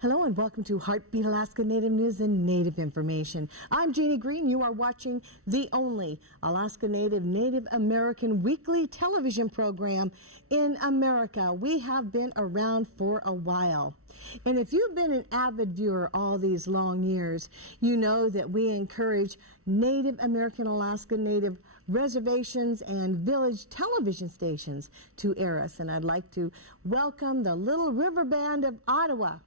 Hello and welcome to Heartbeat Alaska Native News and Native Information. I'm Jeannie Green. You are watching the only Alaska Native American weekly television program in America. We have been around for a while. And if you've been an avid viewer all these long years, you know that we encourage Native American Alaska Native reservations and village television stations to air us. And I'd like to welcome the Little River Band of Ottawa.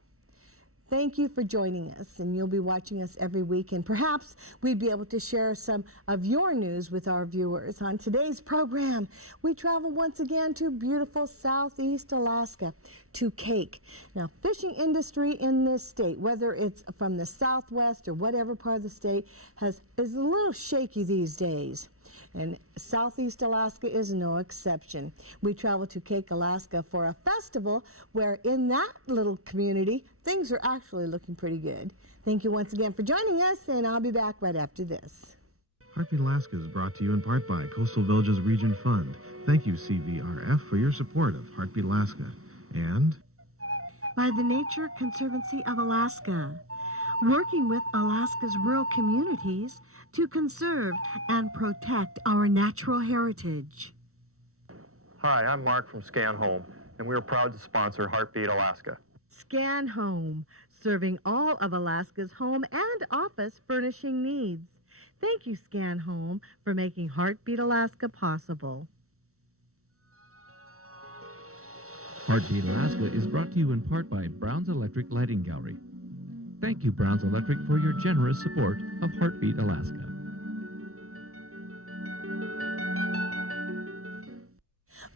Thank you for joining us, and you'll be watching us every week, and perhaps we'd be able to share some of your news with our viewers. On today's program, we travel once again to beautiful Southeast Alaska, to Kake. Now, fishing industry in this state, whether it's from the Southwest or whatever part of the state, is a little shaky these days. And Southeast Alaska is no exception. We travel to Kake, Alaska for a festival where in that little community, things are actually looking pretty good. Thank you once again for joining us, and I'll be back right after this. Heartbeat Alaska is brought to you in part by Coastal Villages Region Fund. Thank you, CVRF, for your support of Heartbeat Alaska. And by the Nature Conservancy of Alaska, working with Alaska's rural communities to conserve and protect our natural heritage. Hi, I'm Mark from Scan Home, and we're proud to sponsor Heartbeat Alaska. Scan Home, serving all of Alaska's home and office furnishing needs. Thank you, Scan Home, for making Heartbeat Alaska possible. Heartbeat Alaska is brought to you in part by Brown's Electric Lighting Gallery. Thank you, Brown's Electric, for your generous support of Heartbeat Alaska.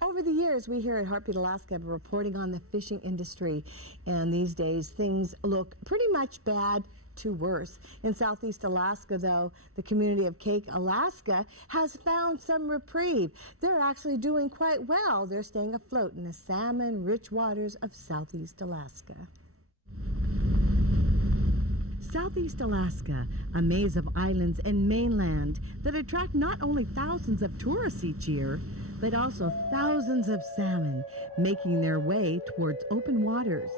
Over the years, we here at Heartbeat Alaska are reporting on the fishing industry, and these days things look pretty much bad to worse. In Southeast Alaska, though, the community of Kake, Alaska, has found some reprieve. They're actually doing quite well. They're staying afloat in the salmon-rich waters of Southeast Alaska. Southeast Alaska, a maze of islands and mainland that attract not only thousands of tourists each year, but also thousands of salmon making their way towards open waters.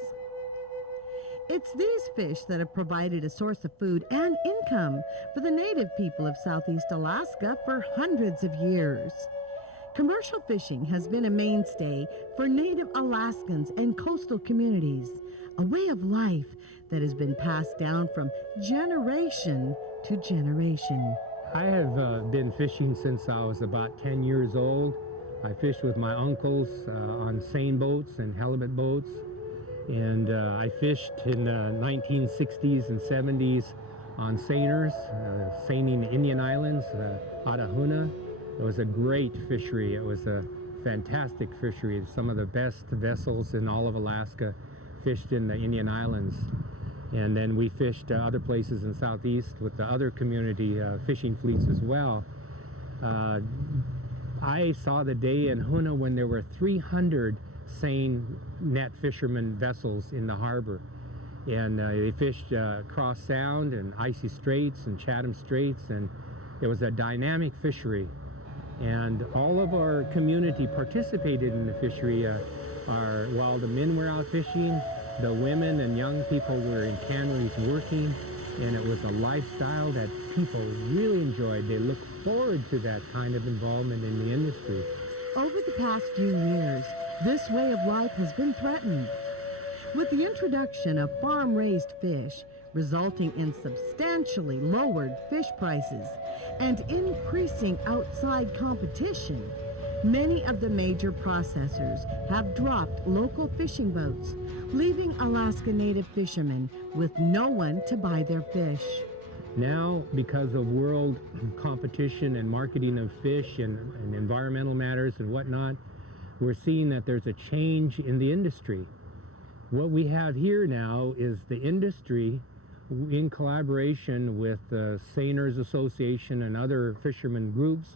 It's these fish that have provided a source of food and income for the native people of Southeast Alaska for hundreds of years. Commercial fishing has been a mainstay for Native Alaskans and coastal communities, a way of life that has been passed down from generation to generation. I have been fishing since I was about 10 years old. I fished with my uncles on seine boats and halibut boats, and I fished in the 1960s and 70s on seiners, seining the Indian Islands, out of Hoonah. It was a great fishery. It was a fantastic fishery. Some of the best vessels in all of Alaska fished in the Indian Islands. And then we fished other places in Southeast with the other community fishing fleets as well. I saw the day in Hoonah when there were 300 seine net fishermen vessels in the harbor. And they fished Cross Sound and Icy Straits and Chatham Straits, and it was a dynamic fishery. And all of our community participated in the fishery. While the men were out fishing, the women and young people were in canneries working, and it was a lifestyle that people really enjoyed. They look forward to that kind of involvement in the industry. Over the past few years, this way of life has been threatened. With the introduction of farm-raised fish, resulting in substantially lowered fish prices and increasing outside competition, many of the major processors have dropped local fishing boats, leaving Alaska Native fishermen with no one to buy their fish. Now, because of world competition and marketing of fish and environmental matters and whatnot, we're seeing that there's a change in the industry. What we have here now is the industry, in collaboration with the Seiners Association and other fishermen groups,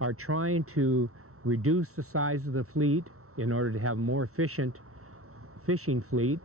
are trying to reduce the size of the fleet in order to have more efficient fishing fleet.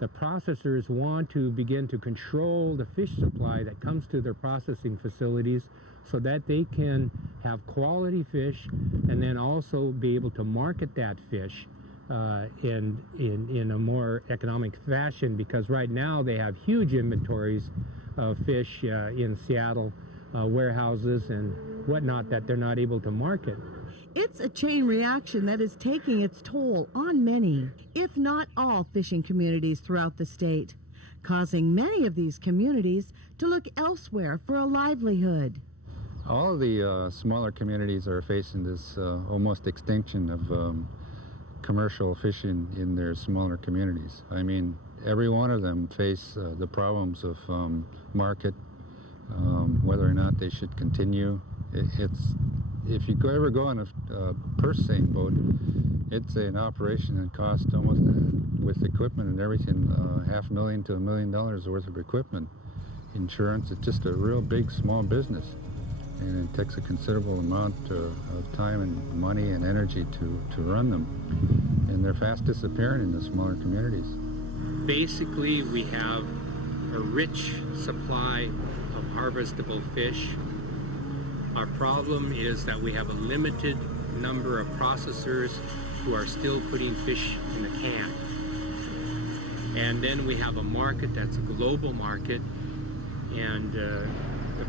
The processors want to begin to control the fish supply that comes to their processing facilities so that they can have quality fish and then also be able to market that fish in a more economic fashion, because right now they have huge inventories of fish in Seattle, warehouses and whatnot that they're not able to market. It's a chain reaction that is taking its toll on many, if not all, fishing communities throughout the state, causing many of these communities to look elsewhere for a livelihood. All of the smaller communities are facing this almost extinction of commercial fishing in their smaller communities. I mean, every one of them face the problems of market, whether or not they should continue. If you ever go on a purse seine boat, it's an operation that costs almost, with equipment and everything, $500,000 to $1 million worth of equipment. Insurance, it's just a real big, small business. And it takes a considerable amount of time and money and energy to run them. And they're fast disappearing in the smaller communities. Basically, we have a rich supply of harvestable fish. Our problem is that we have a limited number of processors who are still putting fish in the can. And then we have a market that's a global market, and the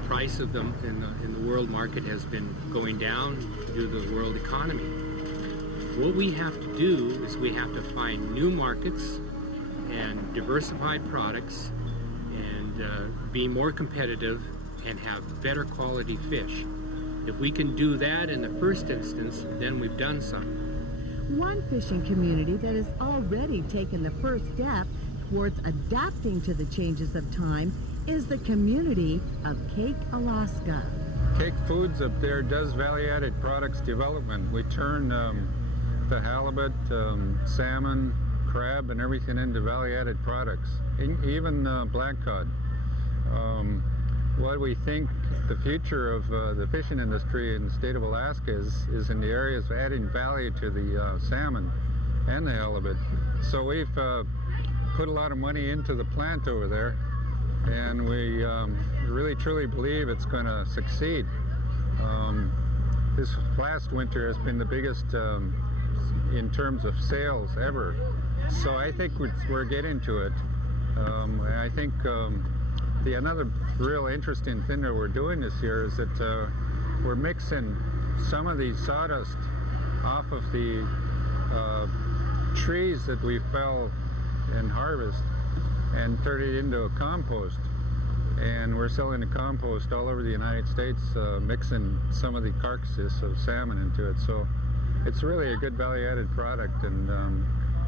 price of them in the world market has been going down due to the world economy. What we have to do is we have to find new markets and diversify products and be more competitive and have better quality fish. If we can do that in the first instance, then we've done something. One fishing community that has already taken the first step towards adapting to the changes of time is the community of Kake, Alaska. Kake Foods up there does value-added products development. We turn the halibut, salmon, crab, and everything into value-added products, even black cod. What we think the future of the fishing industry in the state of Alaska is in the areas of adding value to the salmon and the halibut. So we've put a lot of money into the plant over there, and we really truly believe it's going to succeed. This last winter has been the biggest in terms of sales ever. So I think we're getting to it. I think another real interesting thing that we're doing this year is that we're mixing some of the sawdust off of the trees that we fell and harvest and turn it into a compost. And we're selling the compost all over the United States, mixing some of the carcasses of salmon into it. So it's really a good value-added product, and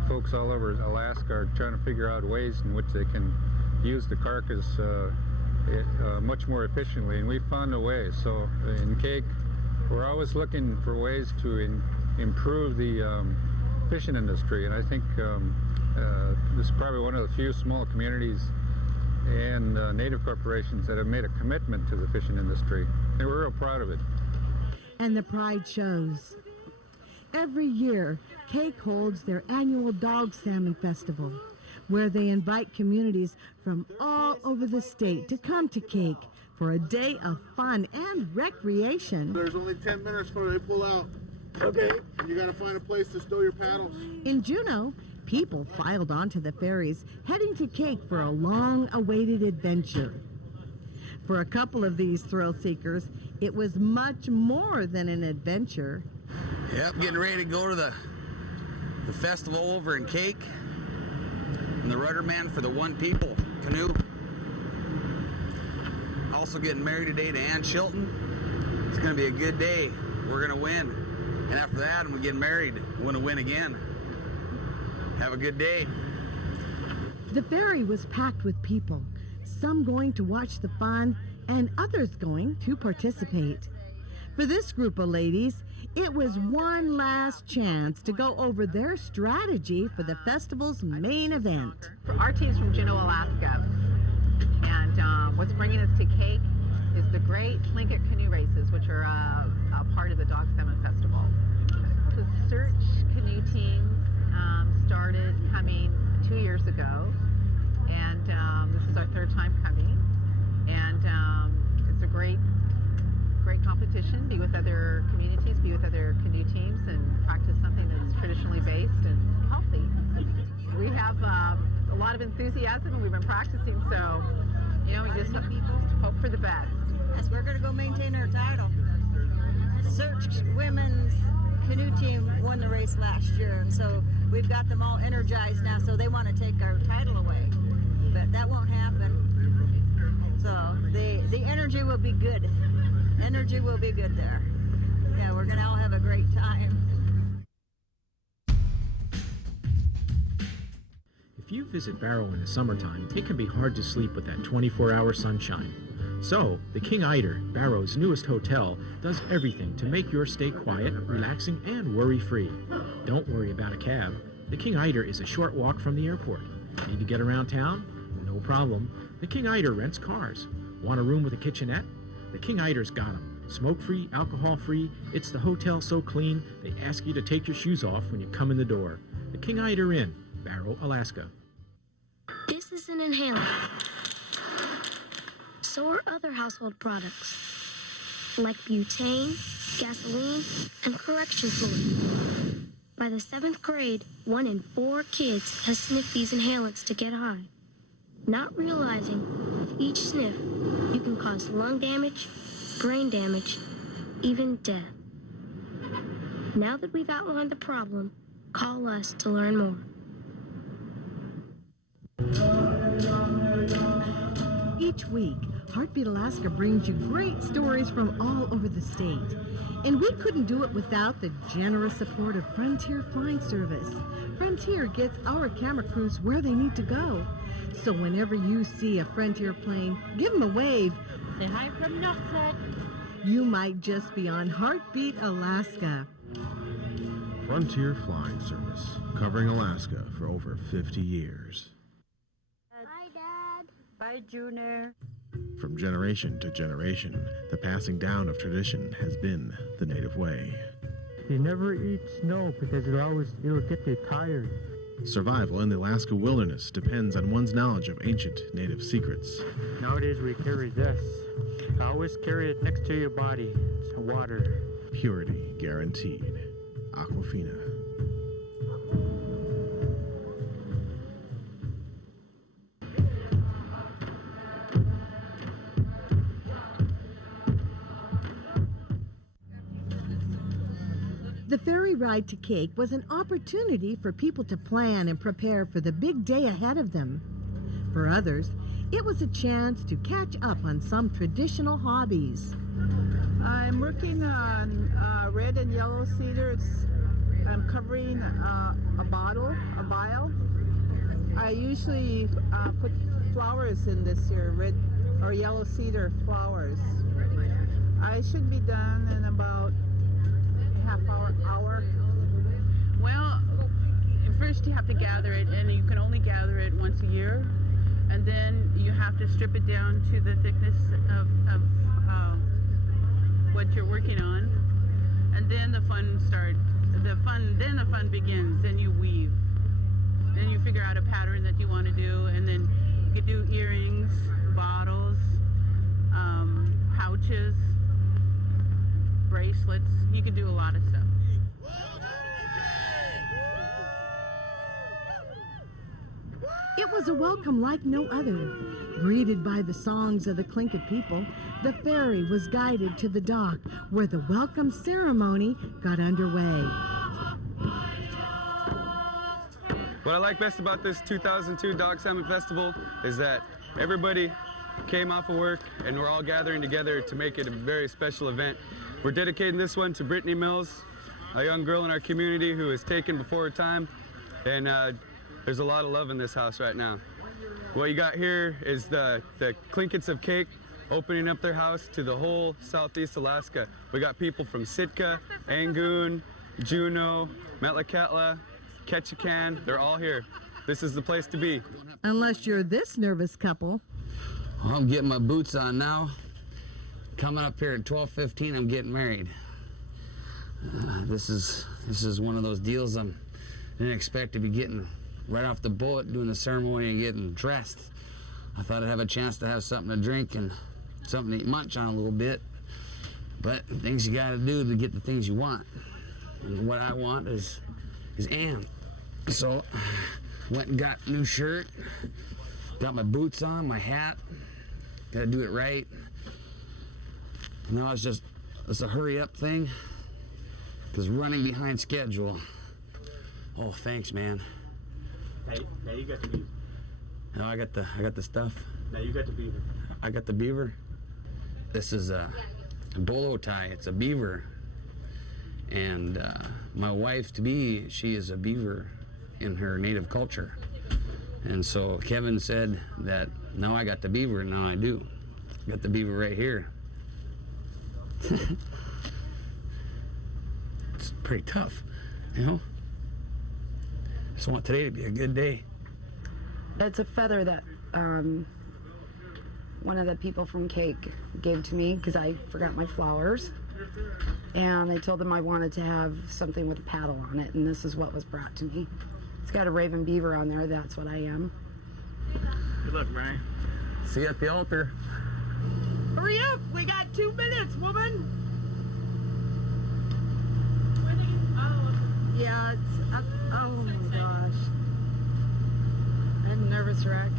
folks all over Alaska are trying to figure out ways in which they can use the carcass much more efficiently, and we found a way. So in Kake, we're always looking for ways to improve the fishing industry, and I think this is probably one of the few small communities and native corporations that have made a commitment to the fishing industry, and we're real proud of it. And the pride shows. Every year, Kake holds their annual Dog Salmon Festival, where they invite communities from all over the state to come to Kake for a day of fun and recreation. There's only 10 minutes before they pull out. Okay. And you gotta find a place to stow your paddles. In Juneau, people filed onto the ferries, heading to Kake for a long-awaited adventure. For a couple of these thrill seekers, it was much more than an adventure. Yep, getting ready to go to the festival over in Kake. I'm the rudderman for the One People Canoe. Also getting married today to Ann Shilton. It's going to be a good day. We're going to win. And after that, when we get married, we're going to win again. Have a good day. The ferry was packed with people, some going to watch the fun and others going to participate. For this group of ladies, it was one last chance to go over their strategy for the festival's main event. Our team's from Juneau, Alaska, and what's bringing us to Kake is the Great Tlingit Canoe Races, which are a part of the Dog Salmon Festival. The search canoe teams started coming 2 years ago, and this is our third time coming, and it's a great competition. competition, be with other communities, be with other canoe teams, and practice something that's traditionally based and healthy. We have a lot of enthusiasm, and we've been practicing, so, you know, we just hope for the best. Yes, we're going to go maintain our title. Search Women's Canoe Team won the race last year, and so we've got them all energized now, so they want to take our title away. But that won't happen. So the energy will be good. Energy will be good there. Yeah, we're going to all have a great time. If you visit Barrow in the summertime, it can be hard to sleep with that 24-hour sunshine. So, the King Eider, Barrow's newest hotel, does everything to make your stay quiet, relaxing, and worry-free. Don't worry about a cab. The King Eider is a short walk from the airport. Need to get around town? No problem. The King Eider rents cars. Want a room with a kitchenette? The King Eider's got them. Smoke-free, alcohol-free. It's the hotel so clean, they ask you to take your shoes off when you come in the door. The King Eider Inn, Barrow, Alaska. This is an inhaler. So are other household products, like butane, gasoline, and correction fluid. By the 7th grade, 1 in 4 kids has sniffed these inhalants to get high, not realizing with each sniff, you can cause lung damage, brain damage, even death. Now that we've outlined the problem, call us to learn more. Each week, Heartbeat Alaska brings you great stories from all over the state. And we couldn't do it without the generous support of Frontier Flying Service. Frontier gets our camera crews where they need to go. So whenever you see a Frontier plane, give them a wave. Say hi from Knoxville. You might just be on Heartbeat Alaska. Frontier Flying Service, covering Alaska for over 50 years. Bye, Dad. Bye, Junior. From generation to generation, the passing down of tradition has been the native way. You never eat snow because it'll get you tired. Survival in the Alaska wilderness depends on one's knowledge of ancient native secrets. Nowadays we carry this. Always carry it next to your body. It's water. Purity guaranteed. Aquafina. The ferry ride to Kake was an opportunity for people to plan and prepare for the big day ahead of them. For others, it was a chance to catch up on some traditional hobbies. I'm working on red and yellow cedar. I'm covering a vial. I usually put flowers in this year, red or yellow cedar flowers. I should be done in about half hour. Well, first you have to gather it, and you can only gather it once a year, and then you have to strip it down to the thickness of what you're working on, and then the fun begins. Then you weave, then you figure out a pattern that you want to do, and then you could do earrings, bottles, pouches, bracelets. You can do a lot of stuff. It was a welcome like no other. Greeted by the songs of the Tlingit people, the ferry was guided to the dock where the welcome ceremony got underway. What I like best about this 2002 Dog Salmon Festival is that everybody came off of work and we're all gathering together to make it a very special event. We're dedicating this one to Brittany Mills, a young girl in our community who was taken before her time, and there's a lot of love in this house right now. What you got here is the Tlingits of Kake opening up their house to the whole southeast Alaska. We got people from Sitka, Angoon, Juneau, Metlakatla, Ketchikan, they're all here. This is the place to be. Unless you're this nervous couple. Well, I'm getting my boots on now. Coming up here at 12:15, I'm getting married. This is one of those deals I didn't expect to be getting right off the boat, doing the ceremony and getting dressed. I thought I'd have a chance to have something to drink and something to munch on a little bit. But things you gotta do to get the things you want. And what I want is Ann. So went and got a new shirt, got my boots on, my hat, gotta do it right. Now it's a hurry up thing, because running behind schedule. Oh, thanks, man. Now you got the beaver. Now I got the stuff. Now you got the beaver. I got the beaver. This is a bolo tie. It's a beaver. And my wife to be, she is a beaver in her native culture. And so Kevin said that now I got the beaver, and now I do. Got the beaver right here. It's pretty tough, you know? Just want today to be a good day. It's a feather that one of the people from Cake gave to me because I forgot my flowers. And I told them I wanted to have something with a paddle on it, and this is what was brought to me. It's got a raven beaver on there, that's what I am. Good luck, Brian. See you at the altar. Hurry up! We got 2 minutes, woman! Yeah, it's up. Oh my gosh. I had a nervous wreck.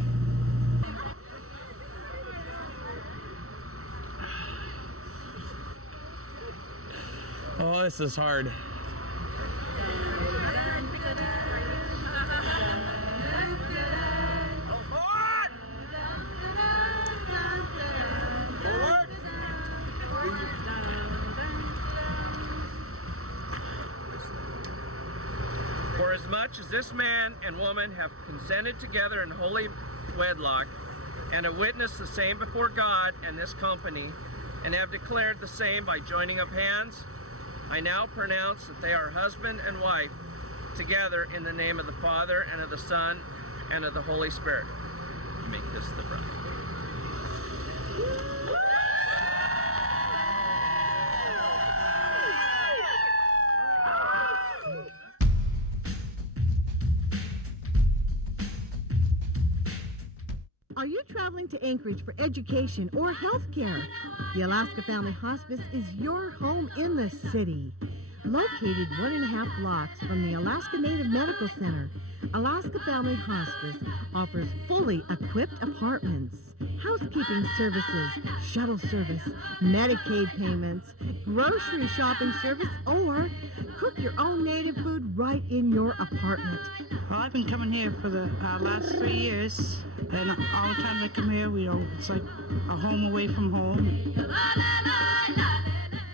Oh, this is hard. For as much as this man and woman have consented together in holy wedlock, and have witnessed the same before God and this company, and have declared the same by joining of hands, I now pronounce that they are husband and wife together in the name of the Father, and of the Son, and of the Holy Spirit. Make this the bride. Are you traveling to Anchorage for education or health care? The Alaska Family Hospice is your home in the city. Located 1.5 blocks from the Alaska Native Medical Center, Alaska Family Hospice offers fully equipped apartments, housekeeping services, shuttle service, Medicaid payments, grocery shopping service, or cook your own native food right in your apartment. Well, I've been coming here for the last 3 years, and all the time I come here, it's like a home away from home.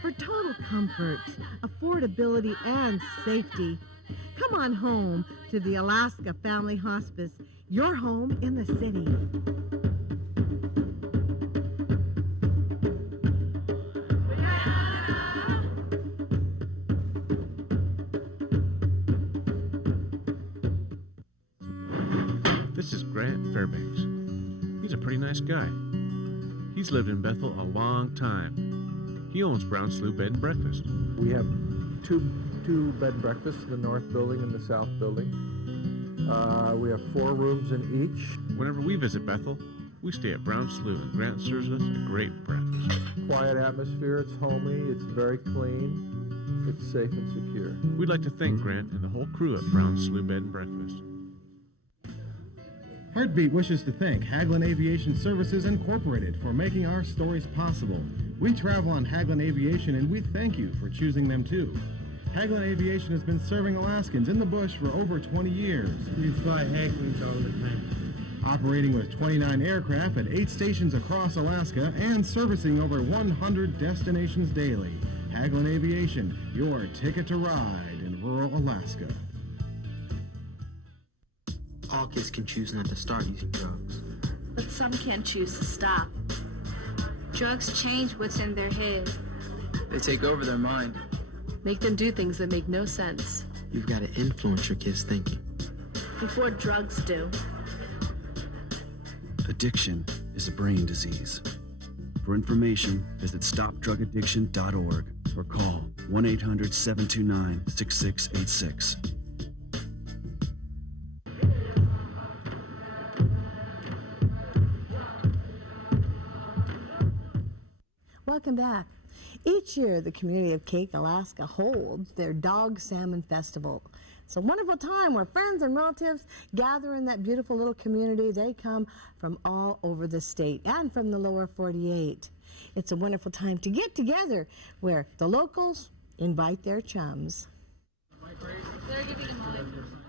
For total comfort, affordability, and safety, come on home to the Alaska Family Hospice, your home in the city. This is Grant Fairbanks. He's a pretty nice guy. He's lived in Bethel a long time. He owns Brown Slough Bed and Breakfast. We have two bed and breakfasts, the north building and the south building. We have 4 rooms in each. Whenever we visit Bethel, we stay at Brown Slough, and Grant serves us a great breakfast. Quiet atmosphere, it's homey, it's very clean, it's safe and secure. We'd like to thank Grant and the whole crew at Brown Slough Bed and Breakfast. Heartbeat wishes to thank Hagelin Aviation Services Incorporated for making our stories possible. We travel on Hagelin Aviation, and we thank you for choosing them too. Hagelin Aviation has been serving Alaskans in the bush for over 20 years. We fly Hagelins all the time. Operating with 29 aircraft at 8 stations across Alaska and servicing over 100 destinations daily. Hagelin Aviation, your ticket to ride in rural Alaska. All kids can choose not to start using drugs. But some can't choose to stop. Drugs change what's in their head. They take over their mind. Make them do things that make no sense. You've got to influence your kids' thinking. Before drugs do. Addiction is a brain disease. For information, visit stopdrugaddiction.org or call 1-800-729-6686. Welcome back. Each year, the community of Kake, Alaska holds their Dog Salmon Festival. It's a wonderful time where friends and relatives gather in that beautiful little community. They come from all over the state and from the lower 48. It's a wonderful time to get together where the locals invite their chums.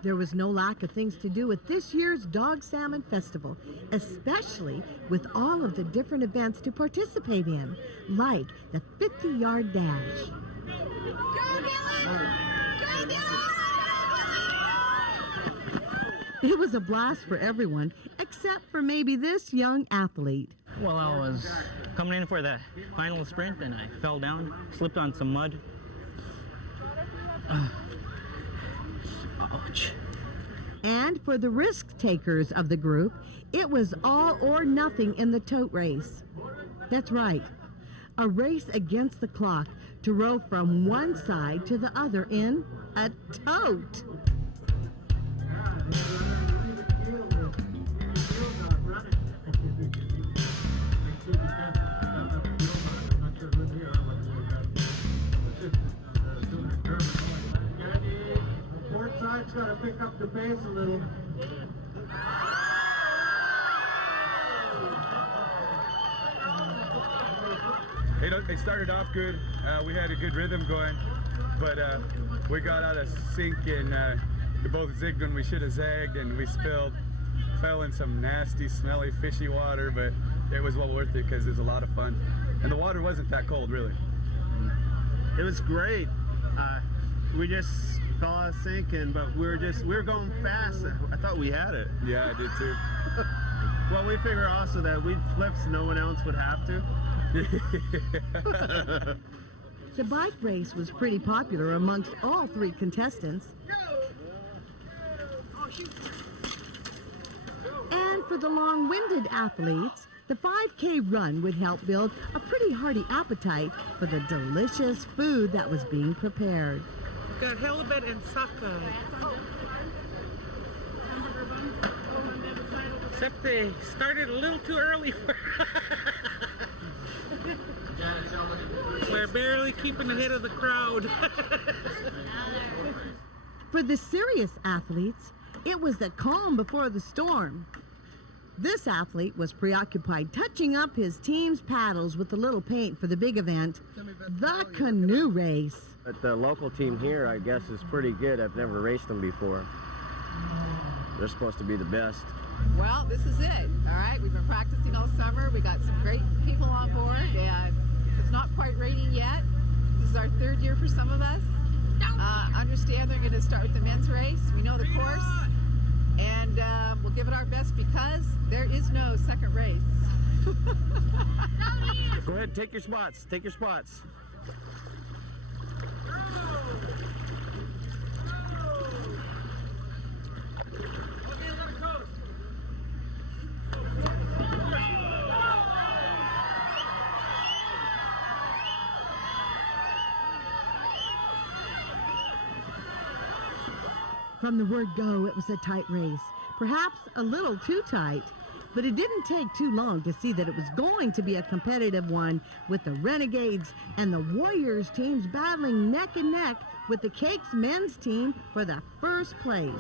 There was no lack of things to do at this year's Dog Salmon Festival, especially with all of the different events to participate in, like the 50-yard dash. It was a blast for everyone, except for maybe this young athlete. Well, I was coming in for the final sprint and I fell down, slipped on some mud. Ouch. And for the risk takers of the group, it was all or nothing in the tote race. That's right, a race against the clock to row from one side to the other in a tote. Side's got to pick up the pace a little. It started off good. We had a good rhythm going, but we got out of sync and we both zigged when we should have zagged, and we fell in some nasty, smelly, fishy water, but it was well worth it because it was a lot of fun. And the water wasn't that cold, really. It was great. We just fell out of sync, but we were going fast. I thought we had it. Yeah, I did too. Well, we figured also that we'd flip so no one else would have to. The bike race was pretty popular amongst all three contestants. And for the long-winded athletes, the 5K run would help build a pretty hearty appetite for the delicious food that was being prepared. Got halibut and saka. Except they started a little too early for We're barely keeping ahead of the crowd. For the serious athletes, it was the calm before the storm. This athlete was preoccupied touching up his team's paddles with a little paint for the big event, the canoe race. But the local team here, I guess, is pretty good. I've never raced them before. They're supposed to be the best. Well, this is it. All right, we've been practicing all summer. We got some great people on board, and it's not quite raining yet. This is our third year for some of us. Understand they're going to start with the men's race. We know the course, and we'll give it our best because there is no second race. Go ahead, take your spots. Take your spots. From the word go, it was a tight race, perhaps a little too tight, but it didn't take too long to see that it was going to be a competitive one, with the Renegades and the Warriors teams battling neck and neck with the Cake's men's team for the first place.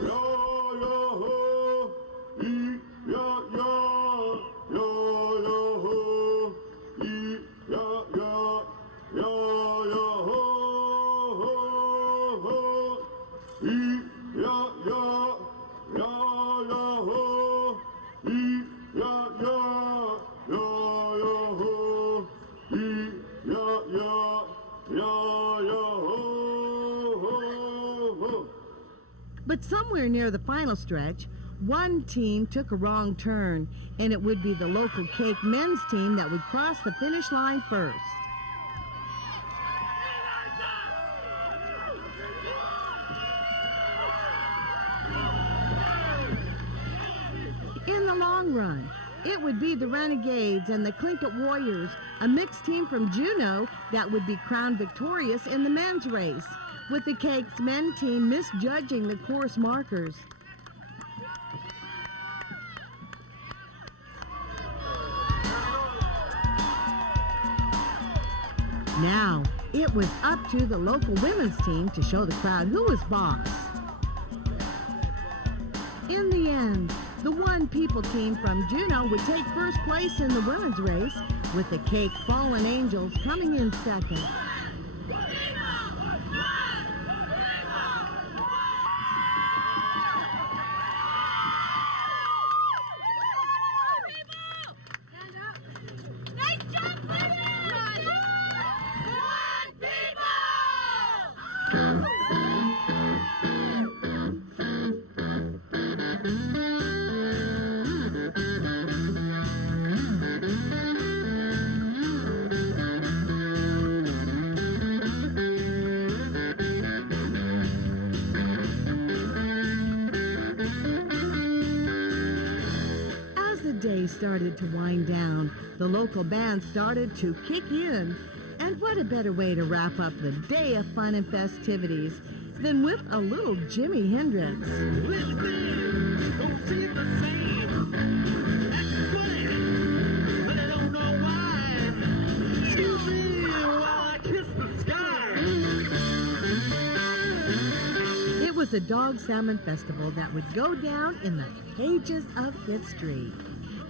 But somewhere near the final stretch, one team took a wrong turn, and it would be the local Kake men's team that would cross the finish line first. In the long run, it would be the Renegades and the Tlingit Warriors, a mixed team from Juneau, that would be crowned victorious in the men's race, with the Cake's men team misjudging the course markers. Now, it was up to the local women's team to show the crowd who was boss. In the end, the One People team from Juneau would take first place in the women's race, with the Kake Fallen Angels coming in second. Started to wind down, the local band started to kick in. And what a better way to wrap up the day of fun and festivities than with a little Jimi Hendrix. It was a Dog Salmon Festival that would go down in the pages of history.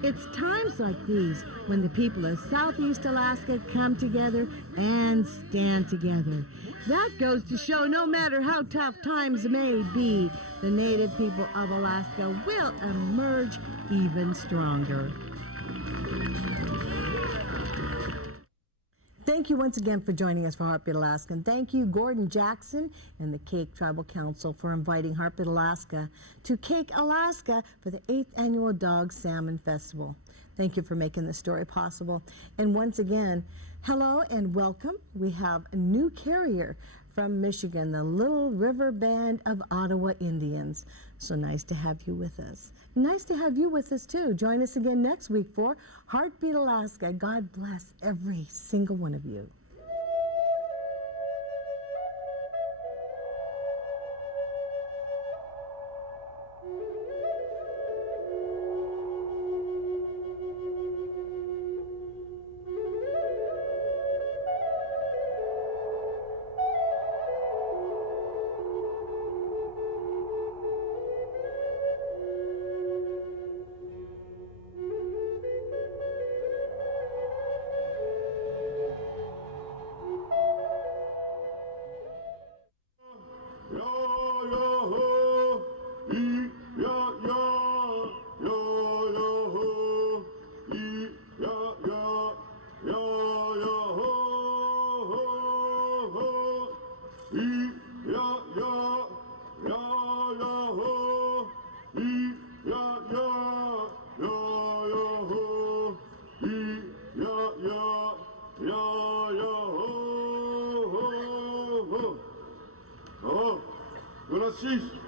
It's times like these when the people of Southeast Alaska come together and stand together. That goes to show no matter how tough times may be, the Native people of Alaska will emerge even stronger. Thank you once again for joining us for Heartbeat Alaska. And thank you, Gordon Jackson and the Kake Tribal Council, for inviting Heartbeat Alaska to Kake, Alaska for the 8th Annual Dog Salmon Festival. Thank you for making this story possible. And once again, hello and welcome. We have a new carrier from Michigan, the Little River Band of Ottawa Indians. So nice to have you with us. Nice to have you with us too. Join us again next week for Heartbeat Alaska. God bless every single one of you. Gracias.